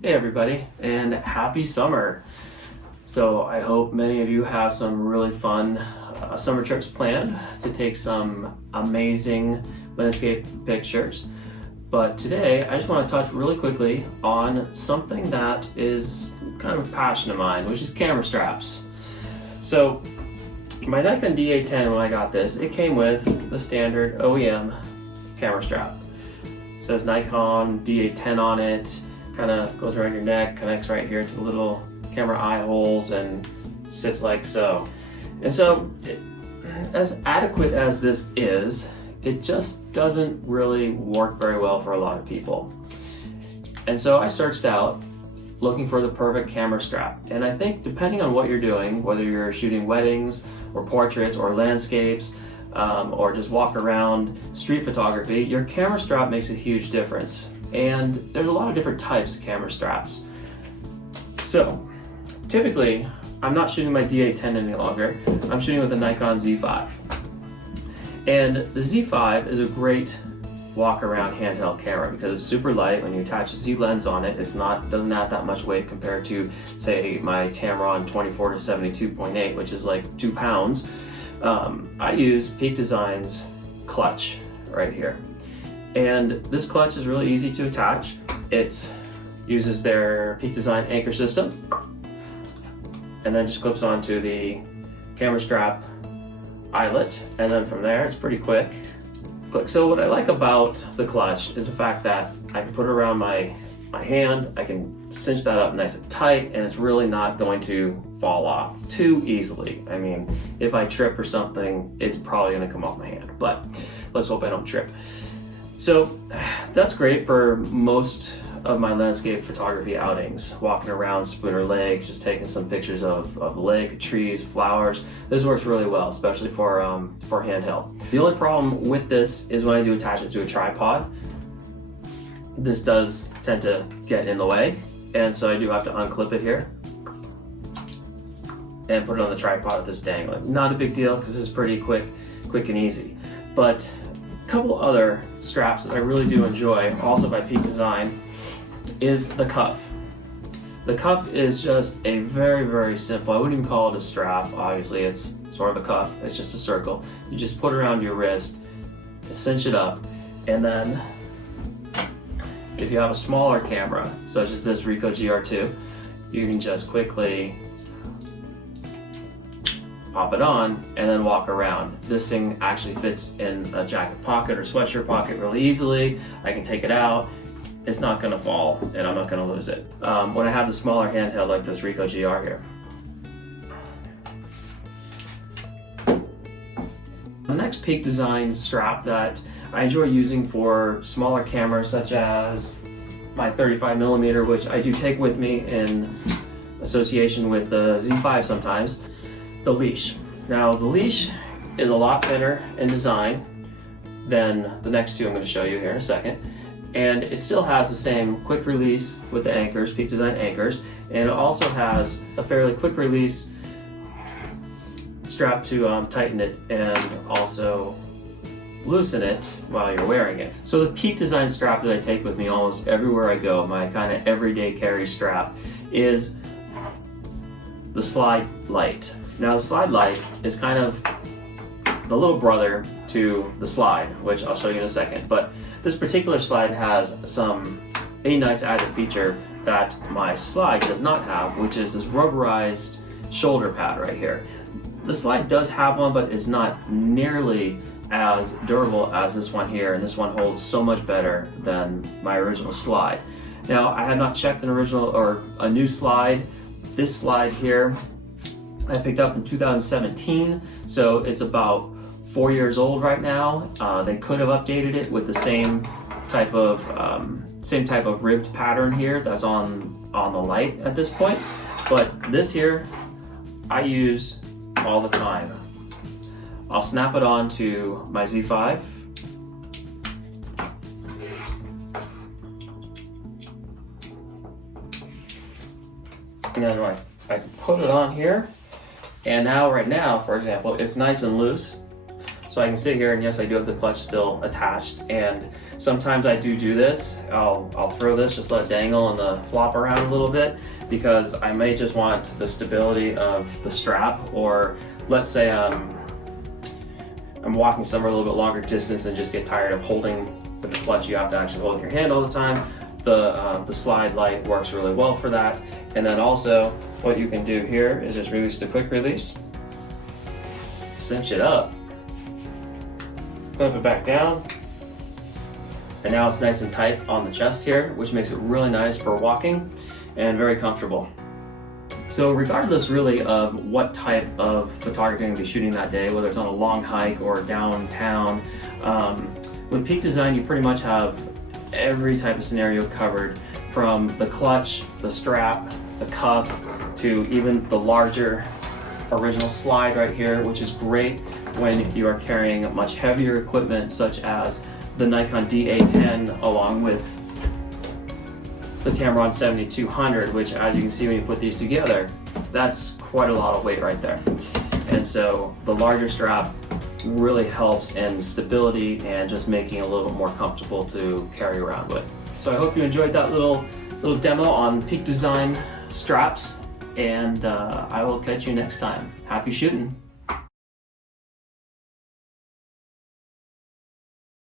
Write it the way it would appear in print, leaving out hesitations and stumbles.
Hey everybody, and happy summer. So I hope many of you have some really fun summer trips planned to take some amazing landscape pictures. But today I just want to touch really quickly on something that is kind of a passion of mine, which is camera straps. So my Nikon D810, when I got this, it came with the standard OEM camera strap. It says Nikon D810 on it. Kind of goes around your neck, connects right here to the little camera eye holes and sits like so. And so, as adequate as this is, it just doesn't really work very well for a lot of people. And so I searched out looking for the perfect camera strap. And I think depending on what you're doing, whether you're shooting weddings or portraits or landscapes, or just walk around street photography, your camera strap makes a huge difference. And there's a lot of different types of camera straps. So typically, I'm not shooting my D810 any longer. I'm shooting with a Nikon Z5. And the Z5 is a great walk around handheld camera because it's super light. When you attach a Z lens on it, doesn't add that much weight compared to, say, my Tamron 24 to 72.8, which is like 2 pounds. I use Peak Design's clutch right here. And this clutch is really easy to attach. It uses their Peak Design anchor system and then just clips onto the camera strap eyelet. And then from there, it's pretty quick. Click. So what I like about the clutch is the fact that I can put it around my hand, I can cinch that up nice and tight, and it's really not going to fall off too easily. I mean, if I trip or something, it's probably gonna come off my hand, but let's hope I don't trip. So that's great for most of my landscape photography outings, walking around Spooner Lake, just taking some pictures of the lake, trees, flowers. This works really well, especially for handheld. The only problem with this is when I do attach it to a tripod. This does tend to get in the way, and so I do have to unclip it here and put it on the tripod with this dangling. Not a big deal because this is pretty quick and easy. But a couple other straps that I really do enjoy, also by Peak Design, is the cuff. The cuff is just a very, very simple, I wouldn't even call it a strap, obviously it's sort of a cuff, it's just a circle. You just put it around your wrist, cinch it up, and then if you have a smaller camera, such as this Ricoh GR2, you can just quickly pop it on and then walk around. This thing actually fits in a jacket pocket or sweatshirt pocket really easily. I can take it out, it's not gonna fall, and I'm not gonna lose it. When I have the smaller handheld like this Ricoh GR here. The next Peak Design strap that I enjoy using for smaller cameras, such as my 35mm, which I do take with me in association with the Z5 sometimes, the Leash. Now the Leash is a lot thinner in design than the next two I'm going to show you here in a second, and it still has the same quick release with the anchors, Peak Design anchors, and it also has a fairly quick release strap to tighten it and also loosen it while you're wearing it. So the Peak Design strap that I take with me almost everywhere I go, my kind of everyday carry strap, is the Slide Lite. Now the Slide Lite is kind of the little brother to the Slide, which I'll show you in a second, but this particular Slide has a nice added feature that my Slide does not have, which is this rubberized shoulder pad right here. The Slide does have one, but is not nearly as durable as this one here, and this one holds so much better than my original Slide. Now, I had not checked an original or a new Slide. This Slide here I picked up in 2017, so it's about 4 years old right now. They could have updated it with the same type of ribbed pattern here that's on the light at this point, but this here I use all the time. I'll snap it on to my Z5. And then I can put it on here. And now, right now, for example, it's nice and loose. So So I can sit here, and yes, I do have the clutch still attached, and sometimes I do this. I'll throw this, just let it dangle and flop around a little bit, because I may just want the stability of the strap, or let's say I'm walking somewhere a little bit longer distance and just get tired of holding with the clutch. You have to actually hold in your hand all the time. The slide light works really well for that. And then also what you can do here is just release the quick release, cinch it up, flip it back down, and now it's nice and tight on the chest here, which makes it really nice for walking and very comfortable. So regardless really of what type of photography you're going to be shooting that day, whether it's on a long hike or downtown, with Peak Design you pretty much have every type of scenario covered, from the clutch, the strap, the cuff, to even the larger original slide right here, which is great when you are carrying much heavier equipment such as the Nikon D810 along with the Tamron 7200, which, as you can see when you put these together, that's quite a lot of weight right there. And so the larger strap really helps in stability and just making it a little bit more comfortable to carry around with. So I hope you enjoyed that little demo on Peak Design straps, and I will catch you next time. Happy shooting!